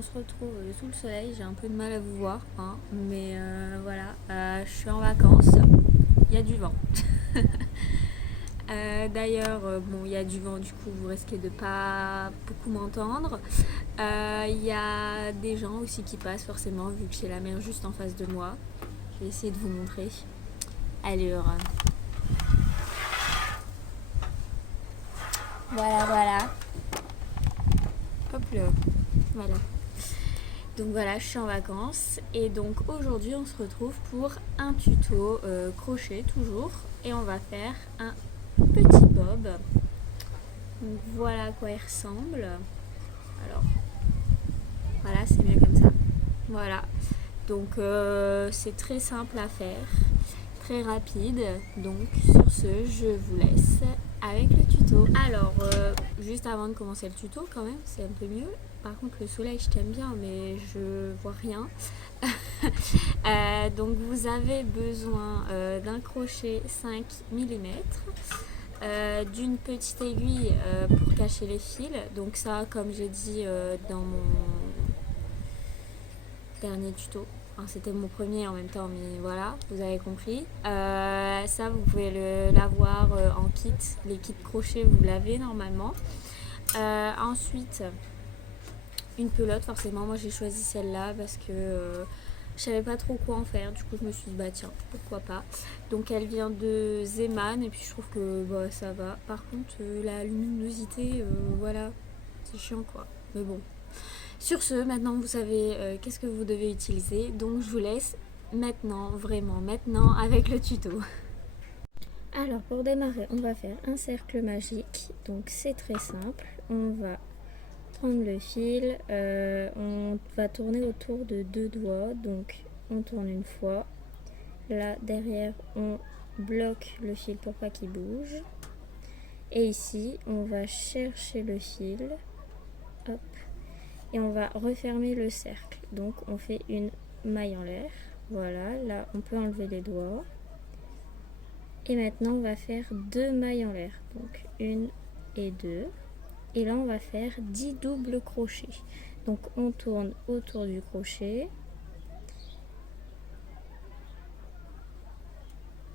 on se retrouve sous le soleil. J'ai un peu de mal à vous voir, hein, mais voilà, je suis en vacances. Il y a du vent. D'ailleurs, bon, il y a du vent, du coup, vous risquez de pas beaucoup m'entendre. Il y a des gens aussi qui passent, forcément, vu que j'ai la mer juste en face de moi. Je vais essayer de vous montrer. Allure. Voilà, voilà. Hop là. Voilà. Donc voilà, je suis en vacances et donc aujourd'hui on se retrouve pour un tuto crochet toujours et on va faire un petit bob. Donc voilà à quoi il ressemble. Alors voilà, c'est mieux comme ça. Voilà. Donc c'est très simple à faire, très rapide. Donc sur ce, je vous laisse avec le tuto. Alors juste avant de commencer le tuto quand même, c'est un peu mieux. Par contre le soleil je t'aime bien mais je vois rien. Donc vous avez besoin d'un crochet 5 mm, d'une petite aiguille pour cacher les fils. Donc ça, comme j'ai dit dans mon dernier tuto, enfin, c'était mon premier en même temps, mais voilà, vous avez compris. Ça, vous pouvez l'avoir en kit. Les kits crochet, vous l'avez normalement. Ensuite, une pelote, forcément. Moi, j'ai choisi celle-là parce que je savais pas trop quoi en faire. Du coup, je me suis dit, bah tiens, pourquoi pas. Donc, elle vient de Zeman et puis je trouve que bah, ça va. Par contre, la luminosité, voilà, c'est chiant quoi. Mais bon. Sur ce, maintenant, vous savez qu'est-ce que vous devez utiliser. Donc, je vous laisse maintenant, vraiment maintenant, avec le tuto. Alors, pour démarrer, on va faire un cercle magique. Donc, c'est très simple. On va prendre le fil, on va tourner autour de 2 doigts, donc on tourne une fois, là derrière on bloque le fil pour pas qu'il bouge, et ici on va chercher le fil, hop, et on va refermer le cercle, donc on fait une maille en l'air, voilà, là on peut enlever les doigts, et maintenant on va faire 2 mailles en l'air, donc 1 et 2. Et là on va faire 10 doubles crochets. Donc on tourne autour du crochet,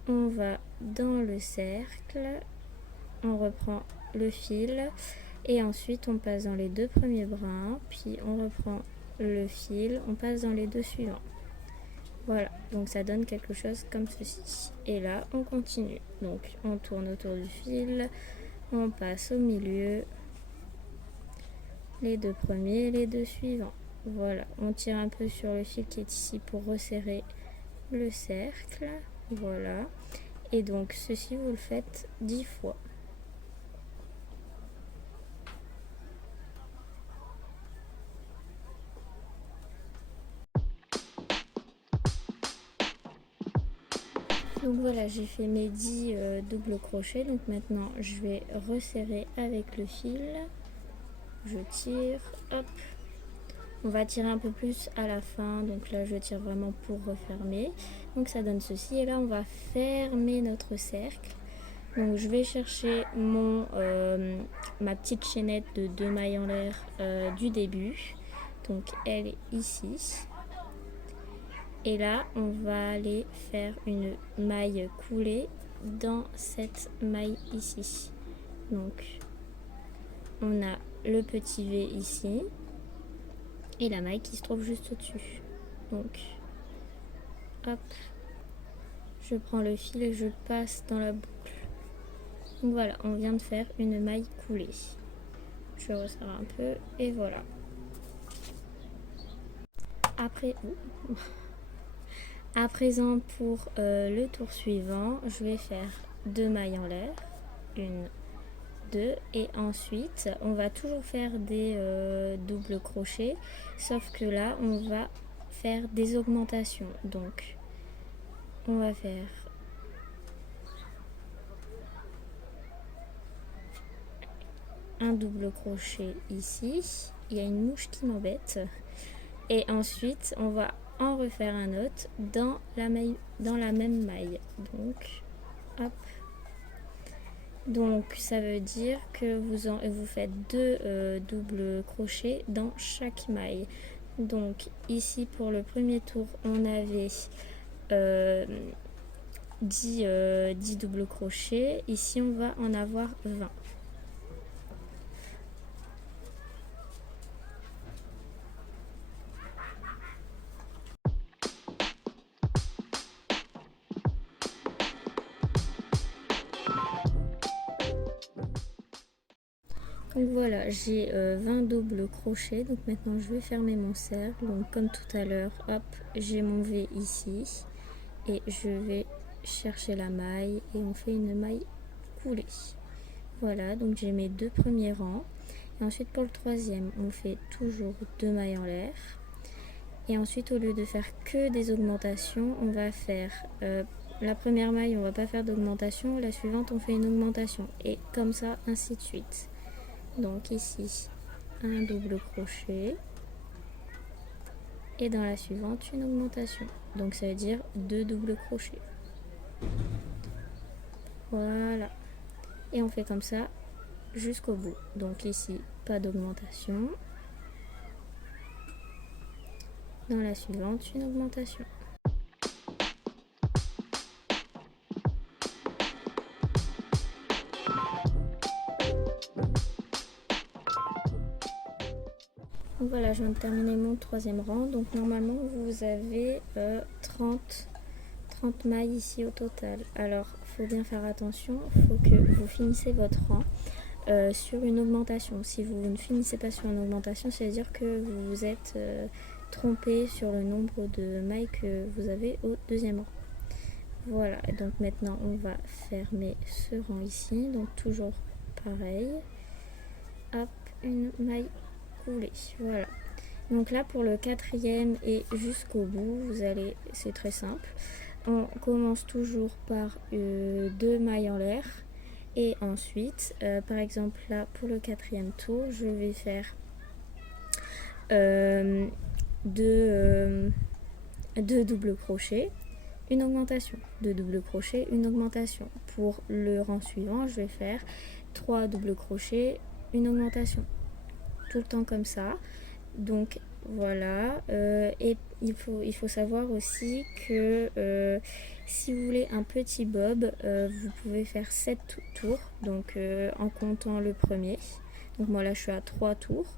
on va dans le cercle, on reprend le fil et ensuite on passe dans les 2 premiers brins, puis on reprend le fil, on passe dans les 2 suivants. Voilà, donc ça donne quelque chose comme ceci. Et là on continue, donc on tourne autour du fil, on passe au milieu, les 2 premiers, les 2 suivants. Voilà, on tire un peu sur le fil qui est ici pour resserrer le cercle. Voilà. Et donc ceci, vous le faites 10 fois. Donc voilà, j'ai fait mes 10 doubles crochets. Donc maintenant, je vais resserrer avec le fil. Je tire, hop. On va tirer un peu plus à la fin, donc là je tire vraiment pour refermer. Donc ça donne ceci, et là on va fermer notre cercle. Donc je vais chercher ma petite chaînette de 2 mailles en l'air du début. Donc elle est ici. Et là on va aller faire une maille coulée dans cette maille ici. Donc on a le petit V ici et la maille qui se trouve juste au-dessus. Donc hop, je prends le fil et je passe dans la boucle. Donc voilà, on vient de faire une maille coulée. Je resserre un peu et voilà. Après, à présent pour le tour suivant, je vais faire 2 mailles en l'air, 1, 2, et ensuite on va toujours faire des doubles crochets, sauf que là on va faire des augmentations. Donc on va faire un double crochet ici, il y a une mouche qui m'embête, et ensuite on va en refaire un autre dans la même maille. Donc hop, donc ça veut dire que vous faites 2 doubles crochets dans chaque maille. Donc ici pour le premier tour on avait 10 doubles crochets. Ici on va en avoir 20. Donc voilà, j'ai 20 doubles crochets. Donc maintenant je vais fermer mon cercle. Donc comme tout à l'heure, hop, j'ai mon V ici. Et je vais chercher la maille et on fait une maille coulée. Voilà, donc j'ai mes 2 premiers rangs. Et ensuite pour le troisième, on fait toujours 2 mailles en l'air. Et ensuite au lieu de faire que des augmentations, on va faire la première maille, on va pas faire d'augmentation. La suivante, on fait une augmentation. Et comme ça, ainsi de suite. Donc ici un double crochet et dans la suivante une augmentation, donc ça veut dire 2 doubles crochets. Voilà, et on fait comme ça jusqu'au bout. Donc ici pas d'augmentation, dans la suivante une augmentation. Donc voilà, je viens de terminer mon troisième rang. Donc normalement vous avez 30 mailles ici au total. Alors il faut bien faire attention, il faut que vous finissez votre rang sur une augmentation. Si vous ne finissez pas sur une augmentation, ça veut dire que vous vous êtes trompé sur le nombre de mailles que vous avez au deuxième rang. Voilà, donc maintenant on va fermer ce rang ici, donc toujours pareil. Hop, une maille coulée, voilà. Donc là pour le quatrième et jusqu'au bout, vous allez, c'est très simple. On commence toujours par 2 mailles en l'air. Et ensuite, par exemple là pour le quatrième tour, je vais faire 2 doubles crochets, une augmentation. 2 doubles crochets, une augmentation. Pour le rang suivant, je vais faire 3 doubles crochets, une augmentation. Tout le temps comme ça. Donc voilà, et il faut savoir aussi que si vous voulez un petit bob, vous pouvez faire 7 tours, donc en comptant le premier. Donc moi là je suis à 3 tours.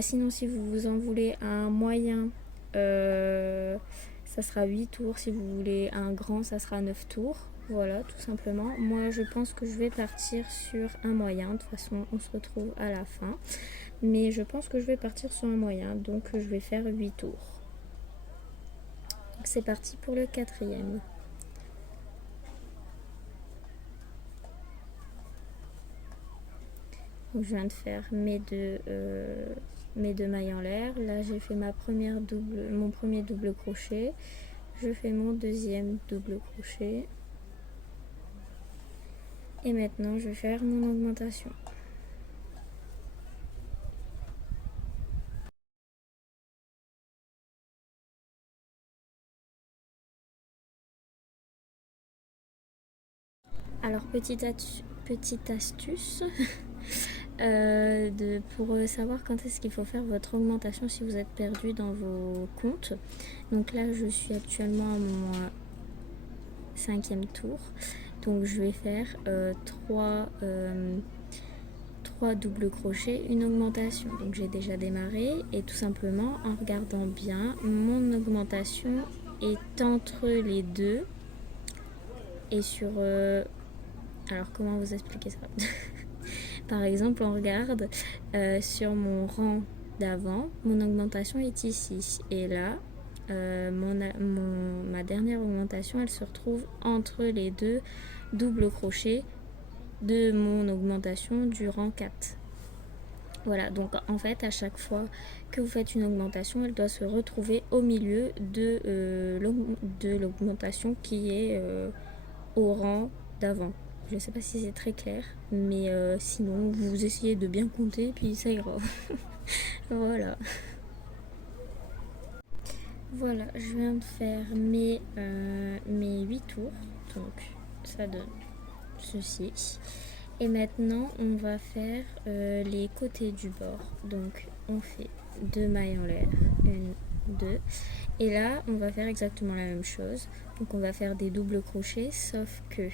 Sinon si vous en voulez un moyen, ça sera 8 tours. Si vous voulez un grand, ça sera 9 tours. Voilà, tout simplement. Moi je pense que je vais partir sur un moyen. De toute façon on se retrouve à la fin. Mais je pense que je vais partir sur un moyen, donc je vais faire 8 tours. Donc c'est parti pour le quatrième. Donc je viens de faire mes deux mailles en l'air. Là j'ai fait mon premier double crochet. Je fais mon deuxième double crochet. Et maintenant je vais faire mon augmentation. Alors petite astuce pour savoir quand est-ce qu'il faut faire votre augmentation si vous êtes perdu dans vos comptes. Donc là je suis actuellement à mon 5e tour, donc je vais faire 3 doubles crochets, une augmentation. Donc j'ai déjà démarré et tout simplement en regardant bien, mon augmentation est entre les deux et sur alors comment vous expliquer ça? Par exemple on regarde sur mon rang d'avant, mon augmentation est ici et là ma dernière augmentation elle se retrouve entre les deux doubles crochets de mon augmentation du rang 4. Voilà, donc en fait à chaque fois que vous faites une augmentation, elle doit se retrouver au milieu de l'augmentation qui est au rang d'avant. Je ne sais pas si c'est très clair, mais sinon vous essayez de bien compter puis ça ira. Voilà. Voilà, je viens de faire mes 8 tours, donc ça donne ceci. Et maintenant on va faire les côtés du bord. Donc on fait 2 mailles en l'air, 1, 2, et là on va faire exactement la même chose. Donc on va faire des doubles crochets, sauf que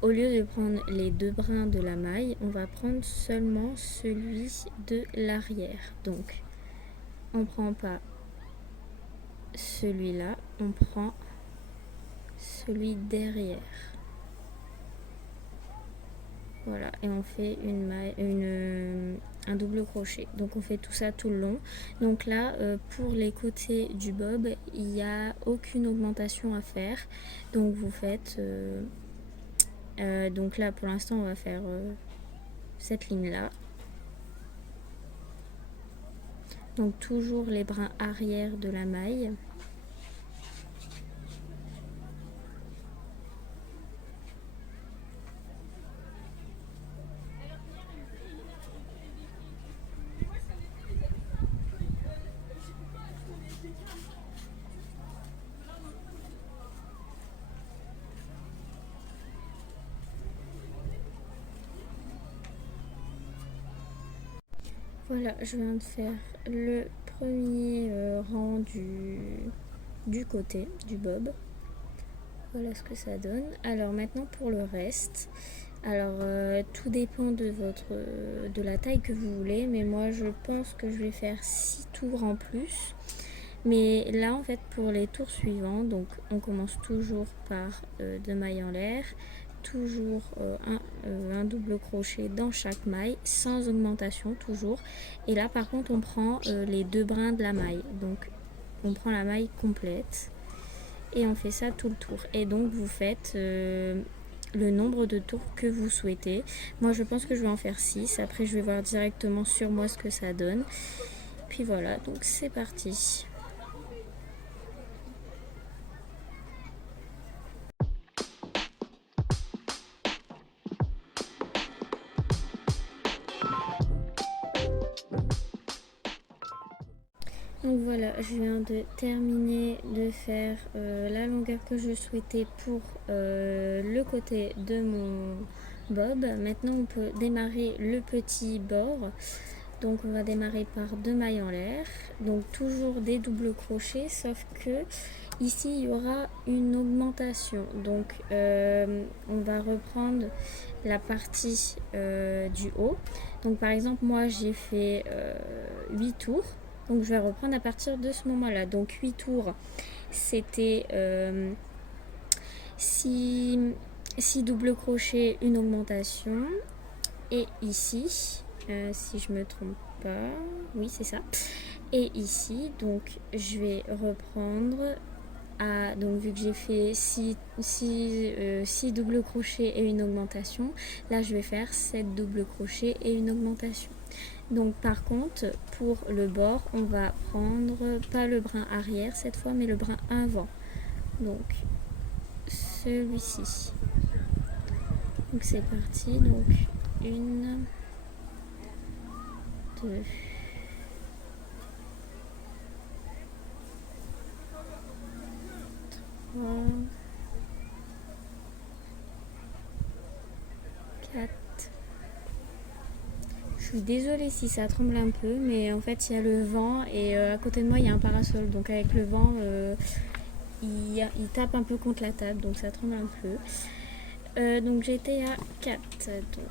au lieu de prendre les 2 brins de la maille, on va prendre seulement celui de l'arrière. Donc on prend pas celui-là, on prend celui derrière. Voilà, et on fait un double crochet. Donc on fait tout ça tout le long. Donc là, pour les côtés du bob, il n'y a aucune augmentation à faire. Donc vous faites... donc là, pour l'instant, on va faire cette ligne-là. Donc toujours les brins arrière de la maille. Voilà, je viens de faire le premier rang du côté du bob. Voilà ce que ça donne. Alors maintenant pour le reste. Alors tout dépend de la taille que vous voulez, mais moi je pense que je vais faire 6 tours en plus. Mais là en fait pour les tours suivants, donc on commence toujours par 2 mailles en l'air, toujours un double crochet dans chaque maille, sans augmentation toujours. Et là par contre on prend les 2 brins de la maille, donc on prend la maille complète et on fait ça tout le tour. Et donc vous faites le nombre de tours que vous souhaitez. Moi je pense que je vais en faire 6, après je vais voir directement sur moi ce que ça donne. Puis voilà, donc c'est parti. Donc voilà, je viens de terminer de faire la longueur que je souhaitais pour le côté de mon bob. Maintenant on peut démarrer le petit bord. Donc on va démarrer par 2 mailles en l'air. Donc toujours des doubles crochets, sauf que ici il y aura une augmentation. Donc on va reprendre la partie du haut. Donc par exemple moi j'ai fait 8 tours. Donc je vais reprendre à partir de ce moment-là. Donc 8 tours, c'était 6 doubles crochets, une augmentation. Et ici, si je me trompe pas, oui c'est ça. Et ici, donc je vais reprendre donc vu que j'ai fait 6 doubles crochets et une augmentation, là je vais faire 7 doubles crochets et une augmentation. Donc par contre pour le bord on va prendre pas le brin arrière cette fois mais le brin avant, donc celui-ci. Donc c'est parti, donc 1, 2, 3, 4. Je suis désolée si ça tremble un peu, mais en fait il y a le vent et à côté de moi il y a un parasol, donc avec le vent il tape un peu contre la table, donc ça tremble un peu. Donc j'étais à 4, donc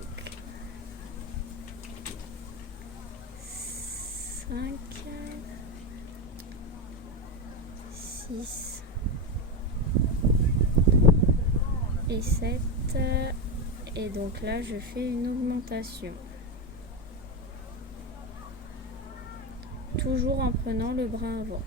5, 6 et 7, et donc là je fais une augmentation. Toujours en prenant le brin avant.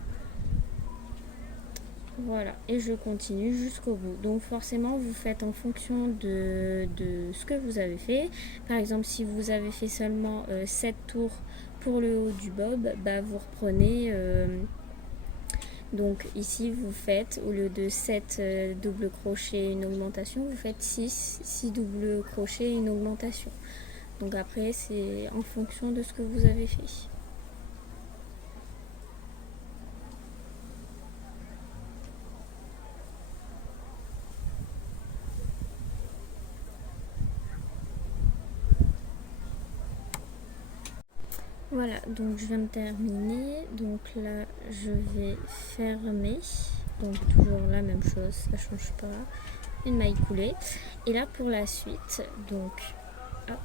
Voilà, et je continue jusqu'au bout. Donc forcément vous faites en fonction de ce que vous avez fait. Par exemple si vous avez fait seulement 7 tours pour le haut du bob, bah vous reprenez donc ici vous faites, au lieu de 7 doubles crochets et une augmentation, vous faites 6 doubles crochets et une augmentation. Donc après c'est en fonction de ce que vous avez fait. Voilà, donc je viens de terminer. Donc là, je vais fermer. Donc toujours la même chose, ça change pas. Une maille coulée. Et là, pour la suite, donc, hop,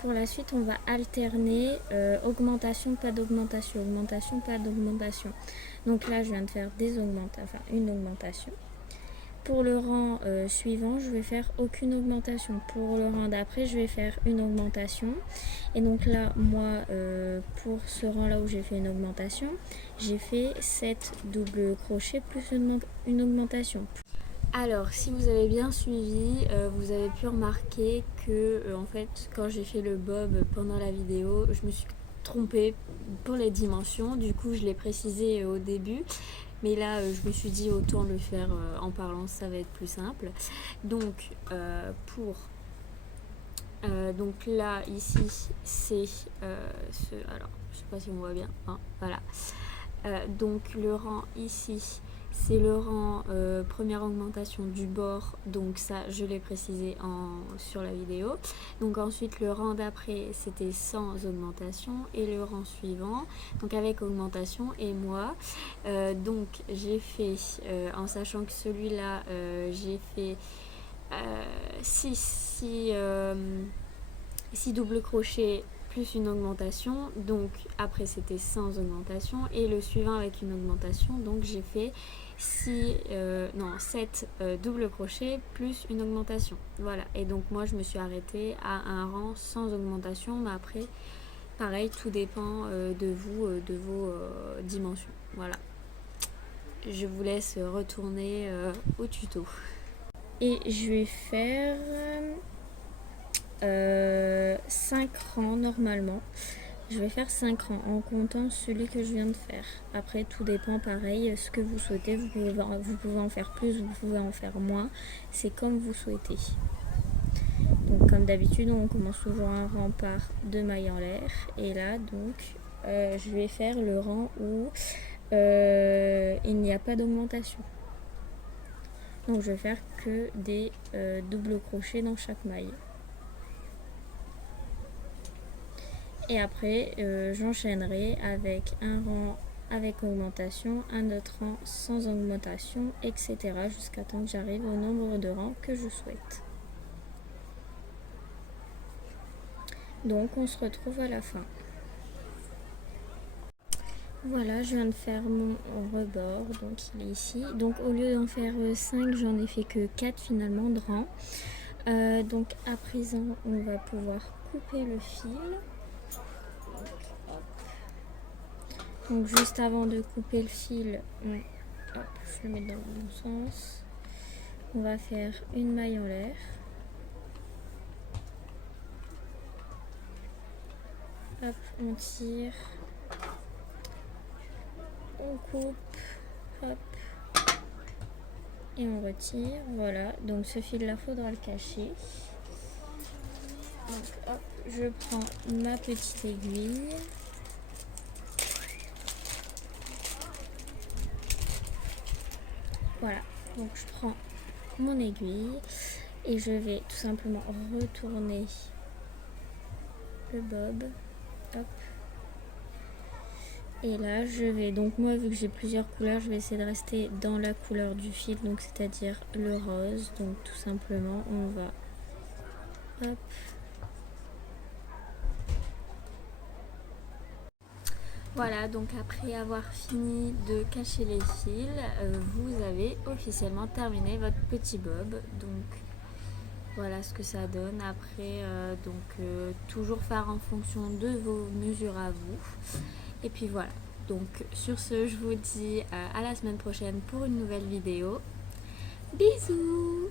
pour la suite, on va alterner augmentation, pas d'augmentation, augmentation, pas d'augmentation. Donc là, je viens de faire une augmentation. Pour le rang suivant, je vais faire aucune augmentation. Pour le rang d'après, je vais faire une augmentation. Et donc là, moi, pour ce rang-là où j'ai fait une augmentation, j'ai fait 7 doubles crochets plus une augmentation. Alors, si vous avez bien suivi, vous avez pu remarquer que, en fait, quand j'ai fait le bob pendant la vidéo, je me suis trompée pour les dimensions. Du coup, je l'ai précisé au début. Mais là, je me suis dit autant le faire en parlant, ça va être plus simple. Donc, donc là, ici, c'est alors, je sais pas si on voit bien. Hein, voilà. Donc le rang ici, c'est le rang première augmentation du bord, donc ça je l'ai précisé sur la vidéo. Donc ensuite le rang d'après c'était sans augmentation et le rang suivant donc avec augmentation. Et moi donc j'ai fait en sachant que celui-là j'ai fait 6 doubles crochets plus une augmentation, donc après c'était sans augmentation, et le suivant avec une augmentation, donc j'ai fait 7 doubles crochets plus une augmentation. Voilà, et donc moi je me suis arrêtée à un rang sans augmentation, mais après pareil, tout dépend de vous, de vos dimensions. Voilà, je vous laisse retourner au tuto. Et je vais faire 5 rangs normalement. Je vais faire 5 rangs en comptant celui que je viens de faire. Après, tout dépend pareil, ce que vous souhaitez. Vous pouvez en faire plus, vous pouvez en faire moins. C'est comme vous souhaitez. Donc, comme d'habitude, on commence toujours un rang par 2 mailles en l'air. Et là, donc, je vais faire le rang où il n'y a pas d'augmentation. Donc, je vais faire que des doubles crochets dans chaque maille. Et après, j'enchaînerai avec un rang avec augmentation, un autre rang sans augmentation, etc. jusqu'à temps que j'arrive au nombre de rangs que je souhaite. Donc, on se retrouve à la fin. Voilà, je viens de faire mon rebord, donc il est ici. Donc, au lieu d'en faire 5, j'en ai fait que 4 finalement de rangs. Donc, à présent, on va pouvoir couper le fil. Donc juste avant de couper le fil, je le mets dans le bon sens. On va faire une maille en l'air. Hop, on tire. On coupe. Hop. Et on retire. Voilà, donc ce fil-là, faudra le cacher. Donc hop, je prends ma petite aiguille. Voilà, donc je prends mon aiguille et je vais tout simplement retourner le bob. Hop. Et là, je vais, donc moi, vu que j'ai plusieurs couleurs, je vais essayer de rester dans la couleur du fil, donc c'est-à-dire le rose. Donc tout simplement, on va, hop. Voilà, donc après avoir fini de cacher les fils, vous avez officiellement terminé votre petit bob. Donc voilà ce que ça donne. Après, toujours faire en fonction de vos mesures à vous. Et puis voilà. Donc sur ce, je vous dis à la semaine prochaine pour une nouvelle vidéo. Bisous!